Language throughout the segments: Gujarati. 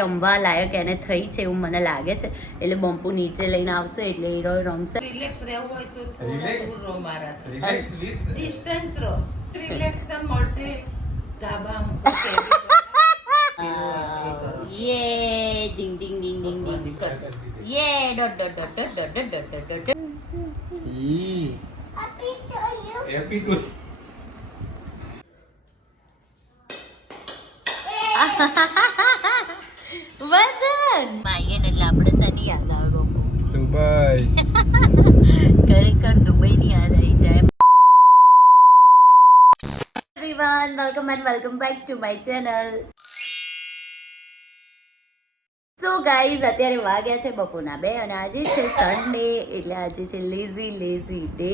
રમવા લાયક એને થઈ છે એવું મને લાગે છે, એટલે બમ્પુ નીચે લઈને આવશે એટલે એ રમશે. રિલેક્સ રહેવું હોય તો રિલેક્સ રહો, મારા રિલેક્સ લીધ ડિસ્ટન્સ રહો, રિલેક્સ તમ મળશે ધાબા યે ડિંગ ડિંગ ડિંગ ડિંગ ડિંગ યે dot dot dot dot dot dot dot dot. Happy ટુ વદન માયન એટલે આપણે સની યાદ આવે બમ્પુ? દુબઈ. ખરેખર દુબઈની યાદ આવી જાય. Everyone, welcome and welcome back to my channel. So guys, અત્યારે વાગ્યા છે બપોરના 2 અને આજે છે સન્ડે, એટલે આજે છે લેઝી ડે.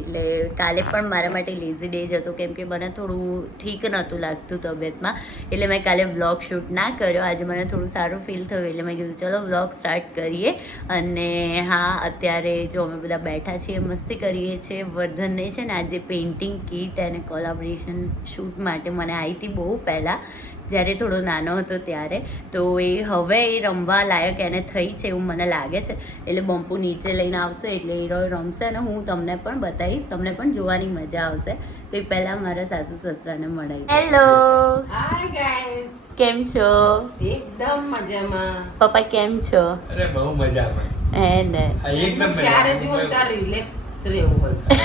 એટલે કાલે પણ મારા માટે લેઝી ડે જ હતો, કેમ કે મને થોડું ઠીક નહોતું લાગતું તબિયતમાં, એટલે મેં કાલે વ્લોગ શૂટ ના કર્યો. આજે મને થોડું સારું ફીલ થયું એટલે મેં કીધું ચલો વ્લોગ સ્ટાર્ટ કરીએ. અને હા, અત્યારે જો અમે બધા બેઠા છીએ, મસ્તી કરીએ છીએ. વર્ધનને છે ને આજે પેઇન્ટિંગ કીટ અને કોલાબોરેશન શૂટ માટે મને આવી હતી બહુ પહેલાં, જ્યારે થોડો નાનો હતો ત્યારે. તો હવે એ રમવા લાયક એને થઈ છે એવું મને લાગે છે, એટલે બમ્પુ નીચે લઈને આવશે એટલે એ રમશે અને હું તમને પણ બતાવીશ, તમને પણ જોવાની મજા આવશે. તો એ પહેલાં મારા સાસુ સસરાને મળાવી. હેલો, હાય ગાઈસ, કેમ છો? એકદમ મજામાં. પપ્પા કેમ છો? અરે બહુ મજામાં. હે ને? એકદમ જ્યારે જો તાર રિલેક્સ રહેવું હોય છે.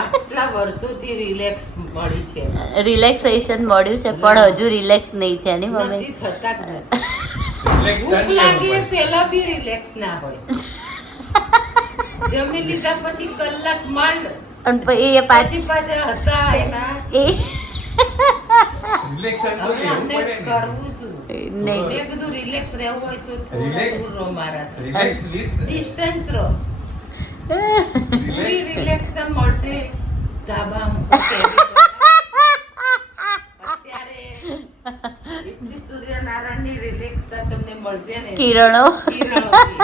આટલા વર્ષોથી રિલેક્સ મળી છે, રિલેક્સેશન મળ્યું છે પણ હજુ રિલેક્સ નહીં થયા ને મમ્મી? નથી થતા જ નથી. ભૂખ લાગે એ પહેલા બી રિલેક્સ ના હોય. જમી લીધા પછી કલાક માંડ અને પછી એ પછી પાછા હતા એના એ રિલેક્શન તો હવે લેવું આમને પડે ને. કરવું શું? નહીં. મેં કીધું રિલેક્સ રહેવું હોય તો થોડું રિલેક્સ. દૂર રહો મારા રિલેક્સ લીધ ડિસ્ટન્સ રહો. પૂરી રિલેક્સ તમ મળશે ધાબા અત્યારે એટલી સૂર્યનારાયણની રિલેક્સતા તમને મળશે ને કિરણો. કિરણોથી.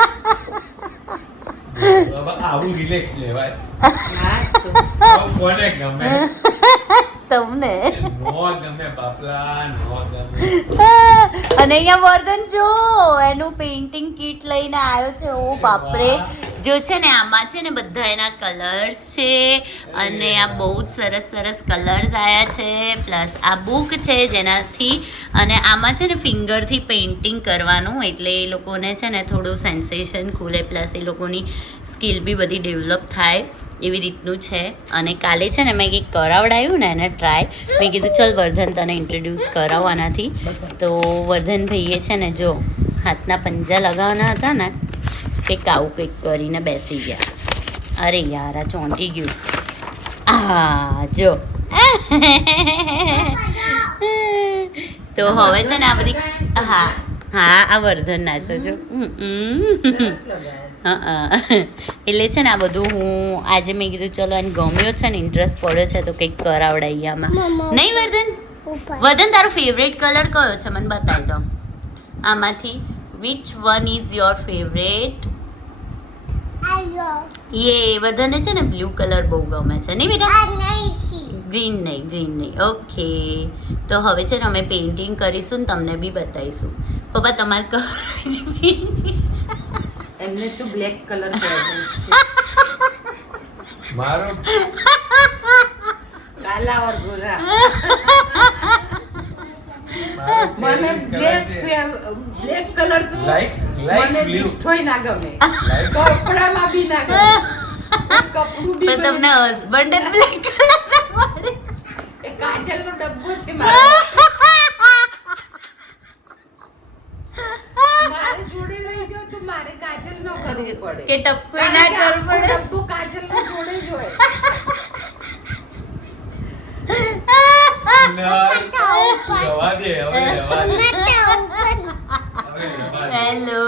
હવે આવું રિલેક્સ લેવાય. હા તો હવે કોને ગમે? તમને નો ગમે બાપલા, નો ગમે. અને અહીંયા વર્ધન જો એનું પેઇન્ટિંગ કીટ લઈને આવ્યો છે. ઓ બાપરે, જો છે ને આમાં છે ને બધા એના કલર્સ છે અને આ બહુ જ સરસ સરસ કલર્સ આવ્યા છે. પ્લસ આ બુક છે જેનાથી, અને આમાં છે ને ફિંગરથી પેઇન્ટિંગ કરવાનું, એટલે એ લોકોને છે ને થોડું સેન્સેશન ખુલે, પ્લસ એ લોકોની સ્કિલ બી બધી ડેવલપ થાય એવી રીતનું છે. અને કાલે છે ને મેં કંઈક કરાવડાવ્યું ને એને ટ્રાય, મેં કીધું ચલ વર્ધન તને ઇન્ટ્રોડ્યુસ કરાવવાનાથી. તો વર્ધન ભાઈએ છે ને જો હાથના પંજા લગાવવાના હતા ને, કંઈક આવું કંઈક કરીને બેસી ગયા. અરે યાર, આ ચોંટી ગયું. આ જો તો હવે છે ને આ બધી, હા હા, આ વર્ધનના છે જો. સરસ લગાયા. હા, એટલે છે ને આ બધું હું આજે મેં કીધું ચલો એને ગમ્યો છે ને, ઇન્ટરેસ્ટ પડ્યો છે તો કંઈક કરાવડાવીએ આમાં. નહીં વર્ધન? વર્ધન, તારો ફેવરેટ કલર કયો છે મને બતાવી દો આમાંથી. Which one is your favourite? યે, વર્ધનને છે ને બ્લુ કલર બહુ ગમે છે નહીં બેટા? ગ્રીન નહીં. ઓકે, તો હવે છે ને અમે પેઇન્ટિંગ કરીશું ને તમને બી બતાવીશું. પપ્પા તમારે કરવું છે painting? એમને તો બ્લેક કલર પહેરવો છે, મારો કાલા ઓર ગોરા. મારો મને favorite colour છે. બ્લેક કલર તો Like મને blue. દીઠોય ના ગમે, Like કપડામાં બી ના ગમે. કપડું બી પણ તમને મને- હસબન્ડ જ બ્લેક કલર મળે. એ કાજલનો ડબ્બો છે મારો. મારે જોડે લઈ જાઓ તો મારે કાજલ ન કરવું પડે, કે ટપકું ના કરવું કારણ કે પડે. આખો ડબ્બો કાજલનો જોડે જ હોય. ના, જવા દે, હવે જવા દે. હવે જવા દે. હેલો.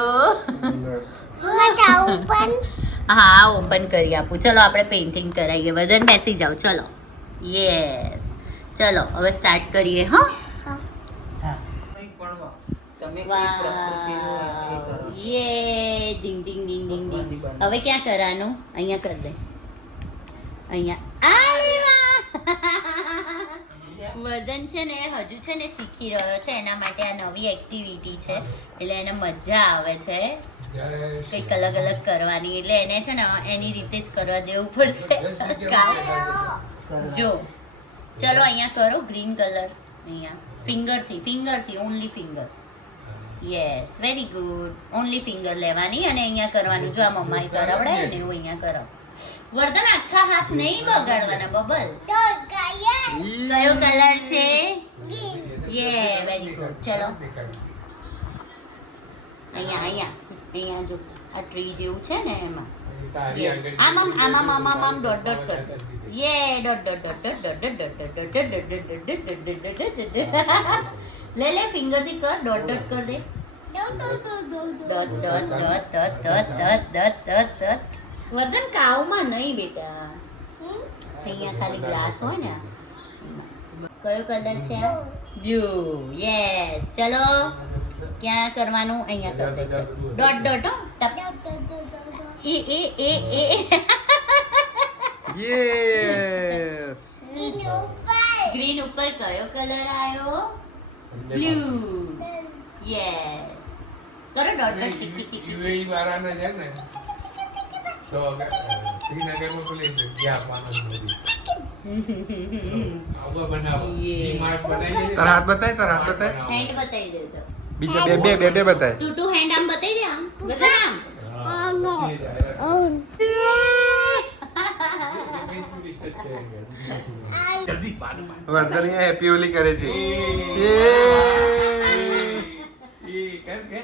હા, ઓપન કરી આપું. ચલો આપણે પેઇન્ટિંગ કરાવીએ. વર્ધન બેસી જાઓ, ચલો. યસ, ચલો હવે સ્ટાર્ટ કરીએ. હા, કંઈ પણ તમે કોઈ પ્રકૃતિનું એ કરો. યે ડિંગ ડિંગ ડિંગ ડિંગ ડિંગ. હવે ક્યાં કરવાનું? અહીંયા કરી દે. અહીંયા. અરે વાહ! વર્ધન છે ને હજુ છે ને શીખી રહ્યો છે, એના માટે આ નવી એક્ટિવિટી છે, એટલે એને મજા આવે છે કંઈક અલગ અલગ કરવાની, એટલે એને છે ને એની રીતે જ કરવા દેવું પડશે કામ. જો ચલો અહીંયા કરો ગ્રીન કલર, અહીંયા ફિંગરથી only finger. Yes very good. Only finger લેવાની અને અહીંયા કરવાનું. જો આ મમ્માએ કરાવડાય ને એવું અહીંયા કરાવ. વર્ધન આખા હાથ નહીં બગાડવાના બબલ. કયો કલર છે? યે વેરી ગુડ. ચલો અહીંયા જો આ ટ્રી જેવું છે ને એમાં આમ ડોટ ડોટ કર દે. યે dot dot dot dot dot dot. લે ફિંગર થી કર, ડોટ ડોટ કર દે. Dot dot dot dot dot dot dot dot. વર્ધન કાવમાં નહીં બેટા, અહીંયા ખાલી ગ્લાસ હોય ને. કયો કલર છે આ? બ્લુ. યસ. ચલો ક્યાં કરવાનું? અહીંયા કર દે છે. ડોટ ડોટ હો. ટપ. એ યસ. ગ્રીન ઉપર કયો કલર આવ્યો? બ્લુ. યસ. કરો dot dot tick tick tick. UAE વાળાને છે ને તો શ્રીનગરમાં પેલી જગ્યા આપવાનું બધી આવા બનાવો. ઈ માર્ક બનાવી દે. તારા હાથ બતાય, તારા હાથ બતાય. હેન્ડ બતાવી દે તો. બીજા બે બતાય. ટુ હેન્ડ આમ બતાવી દે, આમ બધા આમ. હા, પછી જાય. કઈ ટુરિસ્ટ જ છે અહીંયા. જલ્દી પાડ. વર્ધન અહીંયા હેપી હોલી કરે છે. એ કર કે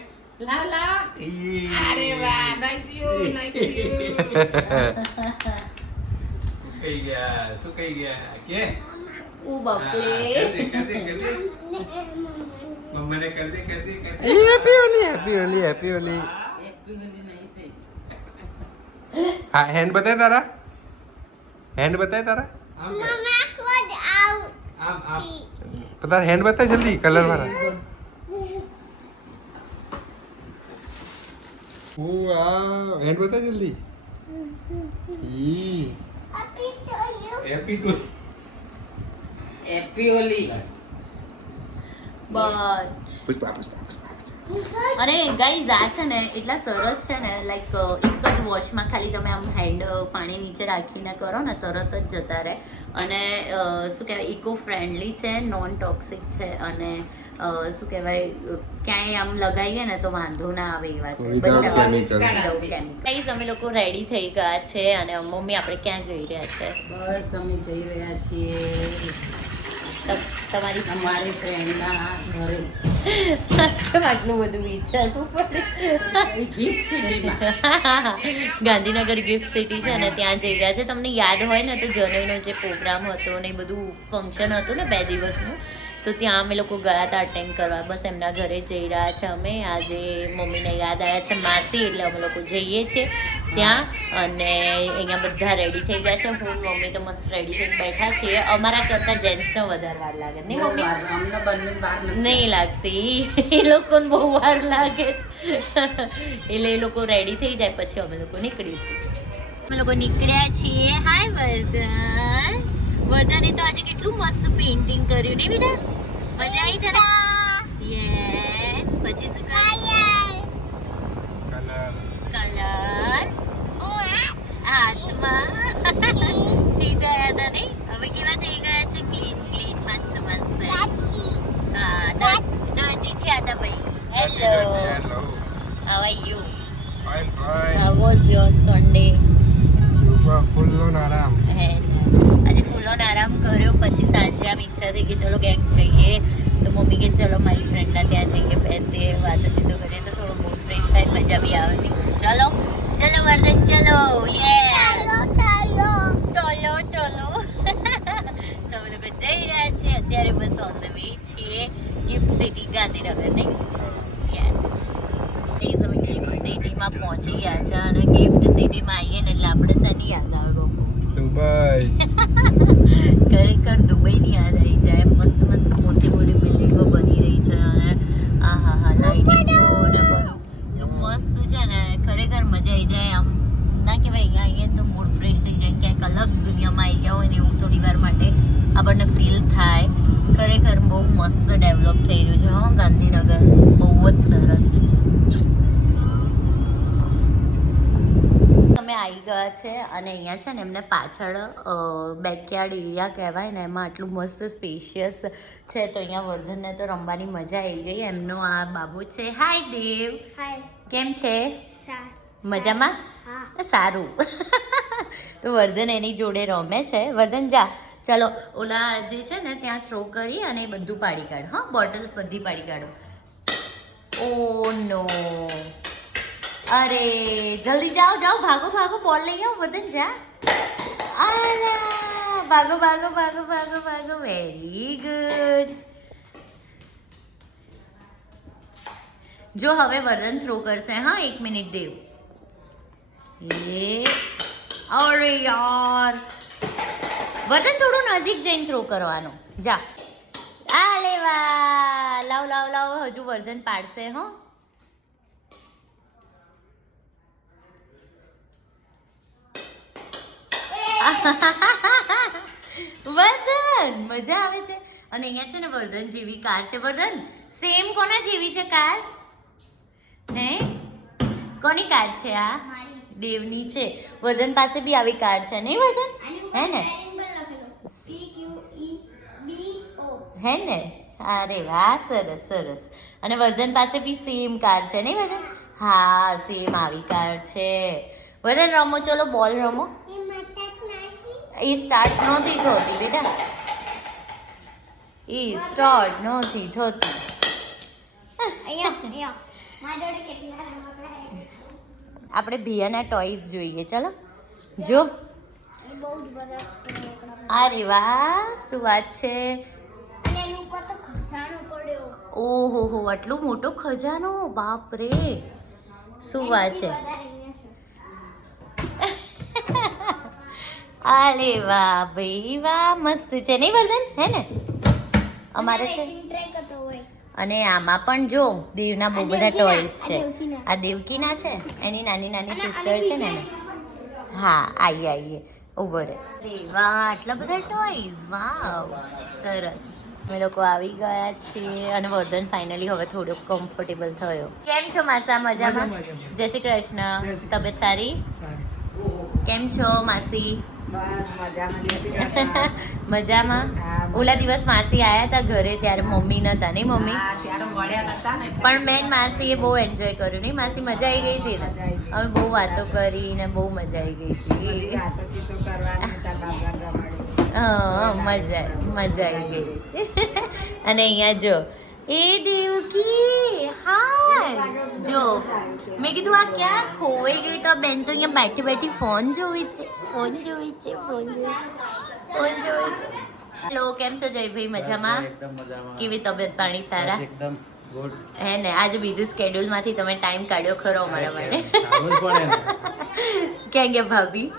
લા અરે વાહ, નાઈસ યુ. કઈ ગયા શું કઈ ગયા કે ઓ બાપરે. કર દે મમ્માને કર દે happy Holi, happy Holi, happy Holi. હા, હેન્ડ બતાય તારા. હેન્ડ બતાય તારા. આમ કર. આમ તારા હેન્ડ બતાય જલ્દી કલર વાળા. ઓ આ હેન્ડ બતાય જલ્દી. ઈ હેપી ટુ હેપી હોલી. બસ. પુષ્પા. અને ગાઈઝ આ છે ને એટલા સરસ છે ને, લાઈક એક જ વોશમાં ખાલી તમે આમ હેન્ડ પાણી નીચે રાખીને કરો ને તરત જ જતા રહે. અને શું કહેવાય ઇકો ફ્રેન્ડલી છે, નોન ટોક્સિક છે, અને શું કહેવાય ક્યાંય આમ લગાવીએ ને તો વાંધો ના આવે એવા છે. Without chemical. ગાઈઝ અમે લોકો રેડી થઈ ગયા છે અને મમ્મી આપણે ક્યાં જઈ રહ્યા છે? બસ અમે જઈ રહ્યા છીએ તમારી અમારી ફ્રેન્ડના ઘરે આટલું બધું વિચારવું પડે. ગિફ્ટ સિટીમાં. ગાંધીનગર ગિફ્ટ સિટી છે ને ત્યાં જઈ રહ્યા છે. તમને યાદ હોય ને તો જનોઈનો જે પ્રોગ્રામ હતો ને એ બધું ફંક્શન હતું ને 2 દિવસનું, તો ત્યાં અમે લોકો ગયા હતા અટેન્ડ કરવા. બસ એમના ઘરે જઈ રહ્યા છે અમે. આજે મમ્મીને યાદ આવ્યા છે માસી, એટલે અમે લોકો જઈએ છીએ ત્યાં. અને અહીંયા બધા રેડી થઈ ગયા છે. હું મમ્મી તો મસ્ત રેડી થઈને બેઠા છીએ. અમારા કરતાં જેન્ટ્સને વધારે વાર લાગે નહીં મમ્મી? અમને બંને વાર નહીં લાગતી, એ લોકોને બહુ વાર લાગે છે. એટલે એ લોકો રેડી થઈ જાય પછી અમે લોકો નીકળીશું. અમે લોકો નીકળ્યા છીએ. હાય વર્ધન. વર્ધને તો આજે કેટલું મસ્ત પેઇન્ટિંગ કર્યું ને બેટા? મજા આવી તને? યસ. પછી શું કર્યું? કલર હાથમાં ચીધા હતા નહીં? હવે કેવા થઈ ગયા છે? ક્લીન મસ્ત હા. દાંતી થયા હતા ભાઈ. Hello, how are you? How was your Sunday? ફૂલનો આરામ. આજે ફૂલોનો આરામ કર્યો. પછી સાંજે આમ ઈચ્છા થઈ કે ચલો ક્યાંક જઈએ, તો મમ્મી કે ચલો મારી ફ્રેન્ડના ત્યાં જઈએ, બેસીએ, વાતચીતો કરીએ તો થોડો મૂડ ફ્રેશ થાય, મજા બી આવે. ચલો વર્ધન ચલો. ટોલો તમે લોકો જઈ રહ્યા છીએ અત્યારે. બસ ઓન ધ વે છીએ ગિફ્ટ સિટી ગાંધીનગર નહીં? યસ. અમે ગિફ્ટ સિટીમાં પહોંચી ગયા છે. અને ગિફ્ટ સિટીમાં આવીએ ને એટલે આપણે શેની યાદ આવે બાપુ? દુબઈ. ખરેખર દુબઈની યાદ આવી જાય. મસ્ત મોટી બિલ્ડિંગો બની રહી છે. અને લાઇટિંગો ને બધું એટલું મસ્ત છે ને, ખરેખર મજા આવી જાય. આમ ના કહેવાય, અહીંયા આવીએ તો મૂડ ફ્રેશ થઈ જાય, ક્યાંક અલગ દુનિયામાં આવી ગયા હોય ને એવું થોડી વાર માટે આપણને ફીલ થાય. ખરેખર બહુ મસ્ત ડેવલપ થઈ રહ્યું છે હો ગાંધીનગર, બહુ જ સરસ. અમે આવી ગયા છે અને અહીંયા છે ને એમને પાછળ બેકયાર્ડ એરિયા કહેવાય ને, એમાં આટલું મસ્ત સ્પેશિયસ છે. તો અહીંયા વર્ધનને તો રમવાની મજા આવી ગઈ. એમનો આ બાબુ છે. હાય દેવ, કેમ છે? મજામાં? સારું. તો વર્ધન એની જોડે રમે છે. વર્ધન જા, ચલો ઓલા જે છે ને ત્યાં થ્રો કરી અને બધું પાડી કાઢ. હા, બોટલ્સ બધી પાડી કાઢો. ઓ નો, અરે જલ્દી જાઓ જાઓ, ભાગો ભાગો, બોલ લઈ આવો. વર્ધન જા. આલા ભાગો ભાગો ભાગો ભાગો ભાગો. Very good. જો હવે વર્ધન થ્રો કરશે. હા, 1 મિનિટ દેવ. અરે યાર, વર્ધન થોડું નજીક જઈને થ્રો કરવાનો. જા. આ લેવા, લાવ લાવ લાવ. હજુ વર્ધન પાડશે. હો, વર્ધન મજા આવે છે. અને અહીંયા છે ને વર્ધન જેવી કાર છે. વર્ધન સેમ કોના જેવી છે કાર? હે, કોની કાર છે આ? દેવની છે. વર્ધન પાસે બી આવી કાર છે નહીં વર્ધન? હે ને? હે ને? અરે વાહ, સરસ સરસ. અને વર્ધન પાસે બી સેમ કાર છે નહીં વર્ધન? હા, સેમ આવી કાર છે. વર્ધન રમો, ચલો બોલ રમો. એ સ્ટાર્ટ નહોતી થતી બેટા, એ સ્ટાર્ટ નહોતી થતી. આપણે ભૈયાના ટોયસ જોઈએ. ચલો જો. અરે વાહ, શું વાત છે. ઓહો હો, આટલો મોટો ખજાનો, બાપ રે, શું વાત છે. અરે વાહ ભાઈ વાહ, મસ્ત છે નહીં વર્ધન? હે ને? અમારે છે. અને આમાં પણ જો દેવના બહુ બધા ટોયસ છે. આ દેવકીના છે, એની નાની નાની સિસ્ટર છે ને. હા, આઈએ ઉભો રહે. અરે વાહ, આટલા બધા ટોયસ, વાવ, સરસ. અમે લોકો આવી ગયા છીએ અને વર્ધન ફાઇનલી હવે થોડો કમ્ફર્ટેબલ થયો. કેમ છો માસા? મજામાં? જય શ્રી કૃષ્ણ. તબિયત સારી? કેમ છો માસી? મજામાં. ઓલા દિવસ માસી આયા હતા ઘરે, ત્યારે મમ્મી નતા નહીં? મમ્મી પણ મેન માસીએ બહુ એન્જોય કર્યું નહીં માસી? મજા આવી ગઈ હતી ને? અમે બહુ વાતો કરી ને બહુ મજા આવી ગઈ હતી. હા, મજા આવી ગઈ. અને અહીંયા જો એ દેવકી, હાય. જો મેં કીધું આ ક્યાં ખોવાઈ ગઈ, તો બેન તો અહીંયા બેઠી બેઠી ફોન જોવી છે. હેલો, કેમ છો જયભાઈ? મજામાં? કેવી તબિયત પાણી? સારા? હે ને? આજે બીજી સ્કેડ્યુલ માંથી તમે ટાઈમ કાઢ્યો ખરો અમારા માટે. કેમ કે ભાભી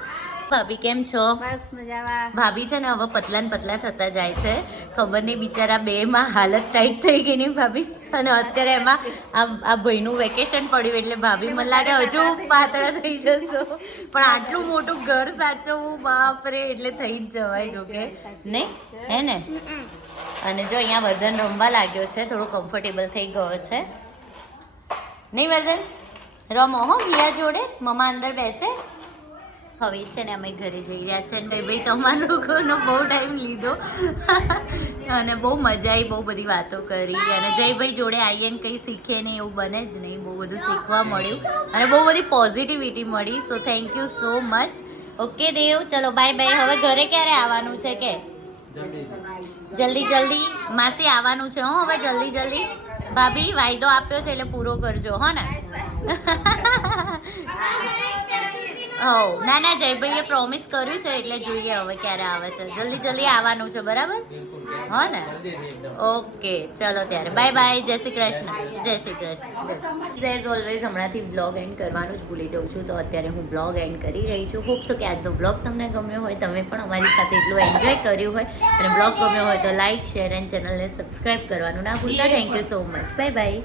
કેમ છો? બસ મજામાં. ભાભી છે ને હવે પતલા ને પતલા થતા જાય છે. ખબર નહીં બિચારા બે માં હાલત ટાઈટ થઈ ગઈ નહીં ભાભી? અને અત્યારે એમાં આ ભાઈનું વેકેશન પડ્યું એટલે ભાભી મને લાગે હજુ પાતળા થઈ જશો. પણ આટલું મોટું ઘર સાચવવું, બાપ રે, એટલે થઈ જ જવાય. જો કે નહીં? હે ને? અને જો અહીંયા વર્ધન રમવા લાગ્યો છે, થોડો કમ્ફર્ટેબલ થઈ ગયો છે નહીં વર્ધન? રમો હો વિયા જોડે, મમ્મા અંદર બેસે. હવે છે ને અમે ઘરે જઈ રહ્યા છે ને ભાઈ, તમારા લોકોનો બહુ ટાઈમ લીધો અને બહુ મજા આવી, બહુ બધી વાતો કરી. અને જયભાઈ જોડે આવીએ ને કંઈ શીખે નહીં એવું બને જ નહીં. બહુ બધું શીખવા મળ્યું અને બહુ બધી પોઝિટિવિટી મળી. So thank you so much. Okay Dev, ચલો બાય બાય. હવે ઘરે ક્યારે આવવાનું છે? કે જલ્દી માસી આવવાનું છે. હો, હવે જલ્દી. ભાભી વાયદો આપ્યો છે એટલે પૂરો કરજો. હો ને? ના જયભાઈએ પ્રોમિસ કર્યું છે એટલે જોઈએ હવે ક્યારે આવે છે. જલ્દી આવવાનું છે, બરાબર? હો ને? ઓકે, ચલો ત્યારે બાય બાય. જય શ્રી કૃષ્ણ. એઝ ઓલવેઝ હમણાંથી બ્લોગ એન્ડ કરવાનું જ ભૂલી જાઉં છું, તો અત્યારે હું બ્લોગ એન્ડ કરી રહી છું. હોપ સો કે આજનો બ્લોગ તમને ગમ્યો હોય, તમે પણ અમારી સાથે એટલું એન્જોય કર્યું હોય અને બ્લોગ ગમ્યો હોય તો લાઇક, શેર એન્ડ ચેનલને સબસ્ક્રાઈબ કરવાનું ના ભૂલતા. Thank you so much. Bye bye.